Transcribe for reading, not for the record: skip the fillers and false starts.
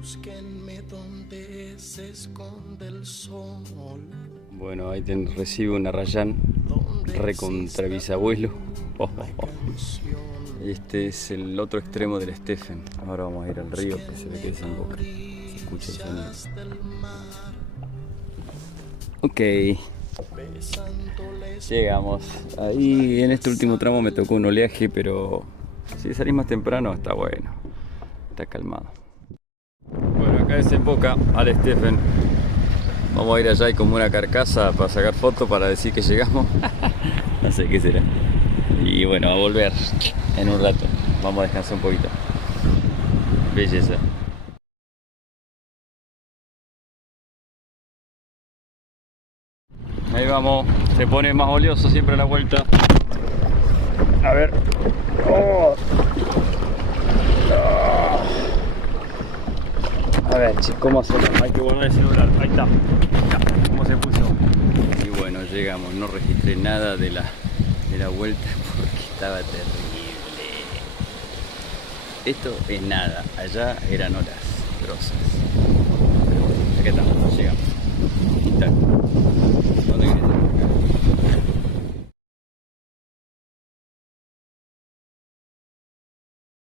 Búsquenme donde se esconde el sol. Bueno, ahí recibe una Rayán recontra bisabuelo. Este es el otro extremo del Stephen. Ahora vamos a ir al río que se ve que desemboca. Se escucha el sonido. Ok. Llegamos. Ahí en este último tramo me tocó un oleaje, pero si salís más temprano está bueno. Está calmado. Bueno, acá desemboca al Stephen. Vamos a ir allá y como una carcasa para sacar fotos para decir que llegamos. No sé qué será. Y bueno, a volver en un rato. Vamos a descansar un poquito. Belleza. Ahí vamos. Se pone más oleoso siempre a la vuelta. A ver. Oh. A ver, chicos, ¿cómo hacemos? Hay que guardar el celular. Ahí está. ¿Cómo se puso? Y bueno, llegamos. No registré nada de la vuelta porque estaba terrible. Esto es nada. Allá eran horas grosas. Pero bueno, acá estamos. Llegamos. ¿Qué tal?